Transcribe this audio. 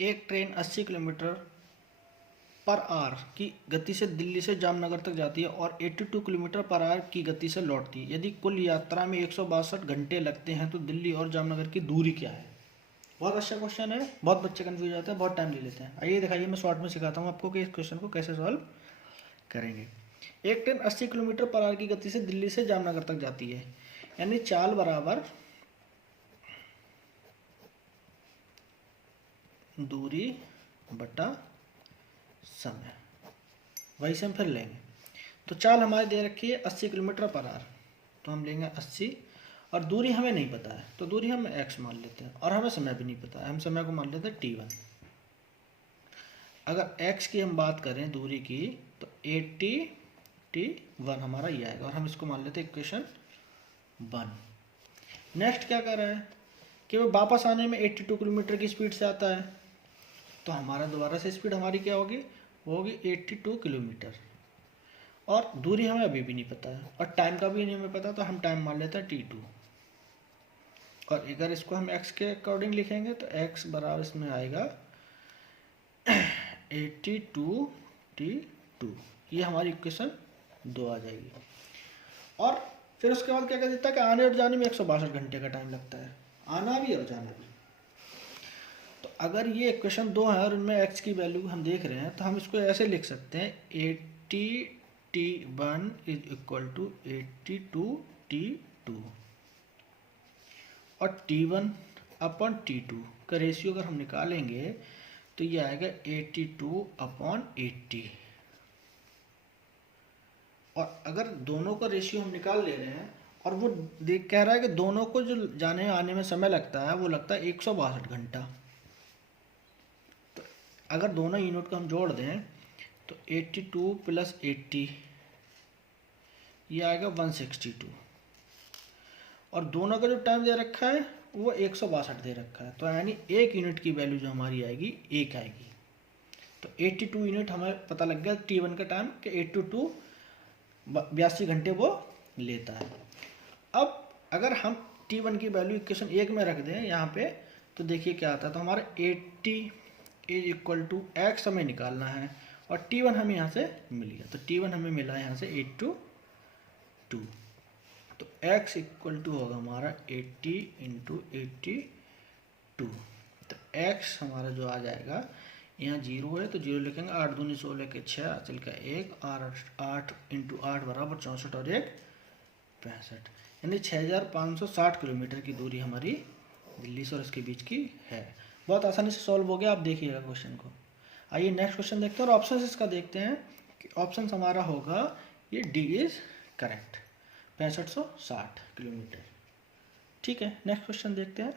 एक train 80 kilometre per hour की गति से दिल्ली से जामनगर तक जाती है और 82 किलोमीटर पर आवर की गति से लौटती है। यदि कुल यात्रा में 162 घंटे लगते हैं तो दिल्ली और जामनगर की दूरी क्या है? बहुत अच्छा क्वेश्चन है, बहुत बच्चे कंफ्यूज होते हैं, बहुत टाइम ले लेते हैं। आइए दिखाइए, मैं शॉर्ट में सिखाता हूँ आपको कि इस क्वेश्चन को कैसे सॉल्व करेंगे। एक ट्रेन 80 किलोमीटर पर आवर की गति से दिल्ली से जामनगर तक जाती है, यानी चाल बराबर दूरी बटा समय। वही से हम फिर लेंगे। तो चाल हमारी दे रखी है 80 किलोमीटर पर आवर, तो हम लेंगे 80 और दूरी हमें नहीं पता है तो दूरी हम x मान लेते हैं और हमें समय भी नहीं पता है, हम समय को मान लेते हैं t1। अगर x की हम बात करें दूरी की तो 80 t1 हमारा ये आएगा और हम इसको मान लेते हैं इक्वेशन 1। नेक्स्ट क्या कर रहा है कि वो वापस आने में 82 किलोमीटर की स्पीड से आता है, तो हमारा दोबारा से स्पीड हमारी क्या होगी, वो होगी 82 किलोमीटर और दूरी हमें अभी भी नहीं पता है और टाइम का भी नहीं हमें पता, तो हम टाइम मान लेते हैं t2। और अगर इसको हम x के अकॉर्डिंग लिखेंगे तो x बराबर इसमें आएगा 82 t2, ये हमारी इक्वेशन 2 आ जाएगी। और फिर उसके बाद क्या कर देता है कि आने और जाने में 162 घंटे का टाइम लगता है, आना भी और जाना भी। तो अगर ये इक्वेशन 2 है और इनमें x की वैल्यू हम देख रहे हैं तो हम इसको ऐसे लिख सकते हैं 80 t1 is equal to 82 t2 और t1 अपॉन t2 का रेशियो अगर हम निकालेंगे तो ये आएगा 82 अपॉन 80। और अगर दोनों का रेशियो हम निकाल ले रहे हैं और वो देख कह रहा है कि दोनों को जो जाने आने में समय लगता है वो लगता है 162 घंटा, तो अगर दोनों यूनिट को हम जोड़ दें तो 82 प्लस 80 ये आएगा 162 और दोनों का जो टाइम दे रखा है वो 162 दे रखा है, तो यानी एक यूनिट की वैल्यू जो हमारी आएगी 1 आएगी। तो 82 यूनिट हमें पता लग गया t1 का टाइम कि 82 घंटे वो लेता है। अब अगर हम t1 की वैल्यू इक्वेशन 1 में रख दें यहाँ पे तो देखिए क्या आता है, तो हमारा 80 इज इक्वल टू x हमें निकालना है और t1 हमें यहाँ से मिल गया, तो t1 हमें मिला है यहाँ से 822, तो x इक्वल टू होगा हमारा 80 इंटू 82, तो x हमारा जो आ जाएगा यहाँ 0 है तो 0 लिखेंगे, 8 दूनी 16 के 6 अचल का 1 8 इंटू 8 बराबर 64 और 1 65, यानी 6560 किलोमीटर की दूरी हमारी दिल्ली से और इसके बीच की है। बहुत आसानी से सॉल्व हो गया, आप देखिएगा क्वेश्चन को। आइए नेक्स्ट क्वेश्चन देखते हैं और ऑप्शन इसका देखते हैं कि ऑप्शन हमारा होगा ये डी इज करेक्ट, 6560 किलोमीटर। ठीक है, नेक्स्ट क्वेश्चन देखते हैं।